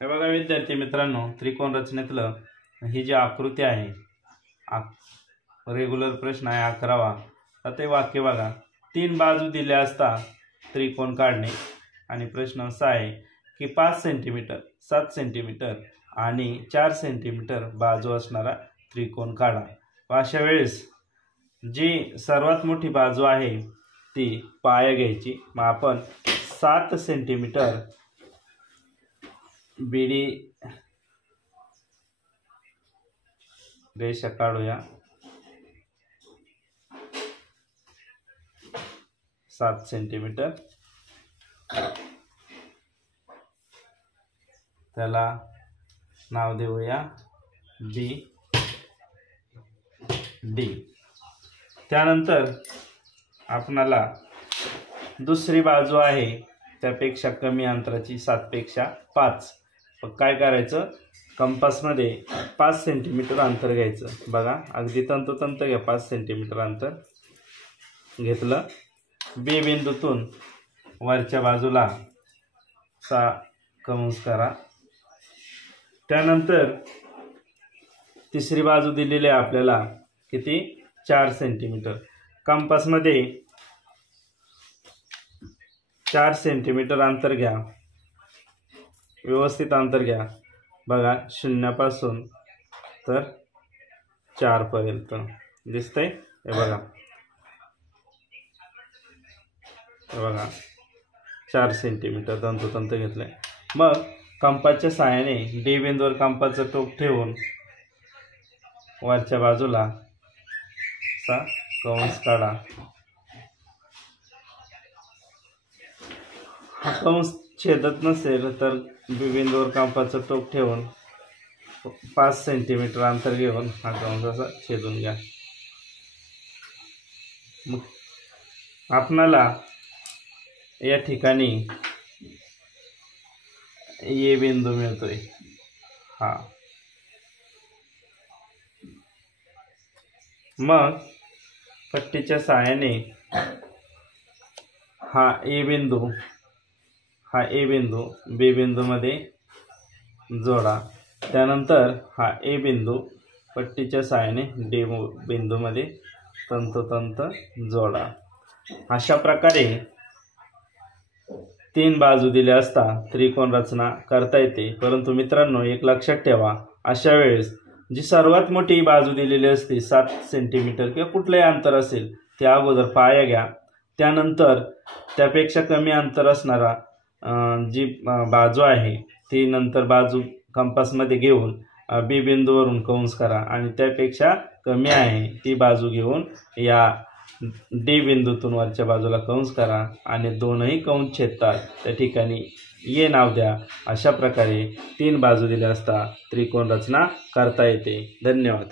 हे बघा विद्यार्थी मित्रांनो, त्रिकोण रचनेतलं ही जी आकृती आहे, रेग्युलर प्रश्न आहे 11वा। तर ते वाक्य बघा, 3 बाजू दिल्या असता त्रिकोण काढणे। आणि प्रश्न असा आहे की 5 सेंटीमीटर 7 सेंटीमीटर आणि 4 सेंटीमीटर बाजू असणारा त्रिकोण काढा। अशा वेळेस जी सर्वात मोठी बाजू आहे ती पाया घ्यायची। मग आपण 7 सेंटीमीटर बीडी रेषा काढूया। 7 सेंटीमीटर, त्याला नाव देऊया बी डी। त्यानंतर आपणाला दुसरी बाजू आहे त्यापेक्षा कमी अंतराची 7 पेक्षा 5। मग काय करायचं, कंपासमध्ये 5 सेंटीमीटर अंतर घ्यायचं। बघा अगदी तंतोतंत घ्या, 5 सेंटीमीटर अंतर घेतलं। बी बिंदूतून वरच्या बाजूला 6 कंस करा। त्यानंतर तिसरी बाजू दिलेली आहे आपल्याला किती, 4 सेंटीमीटर। कंपासमध्ये 4 सेंटीमीटर अंतर घ्या, व्यवस्थित अंतर घ्या। बघा 0 पासून तर 4 पर्यंत दिसतंय। हे बघा, हे बघा 4 सेंटीमीटर तंतोतंत घेतलंय। मग कंपासच्या सहाय्याने डी बिंदूवर कंपासचं टोक ठेवून वरच्या बाजूला असा कंस काढा। हा कंस छेदत नसेल तर बी बिंदूवर कंपासचं टोक ठेवून 5 सेंटीमीटर अंतर घेऊन हा कंस असा छेदून घ्या। मग आपणाला या ठिकाणी ए बिंदू मिळतोय। हा मग पट्टीच्या सहाय्याने हा ए बिंदू बी बिंदूमध्ये जोडा। त्यानंतर हा ए बिंदू पट्टीच्या सहाय्याने डी बिंदूमध्ये तंतोतंत जोडा। अशा प्रकारे 3 बाजू दिल्या असता त्रिकोण रचना करता येते। परंतु मित्रांनो एक लक्षात ठेवा, अशा वेळेस जी सर्वात मोठी बाजू दिलेली असते 7 सेंटीमीटर किंवा कुठलंही अंतर असेल ते अगोदर पाया घ्या। त्यानंतर त्यापेक्षा कमी अंतर असणारा जी बाजू आहे ती नंतर बाजू कंपासमध्ये घेऊन बी बिंदूवरून कंस करा आणि त्यापेक्षा कमी आहे ती बाजू घेऊन या डी बिंदूतून वरच्या बाजूला कंस करा आणि दोनही कंस छेदतात त्या ठिकाणी ये नाव द्या। अशा प्रकारे 3 बाजू दिल्या असता त्रिकोण रचना करता येते। धन्यवाद।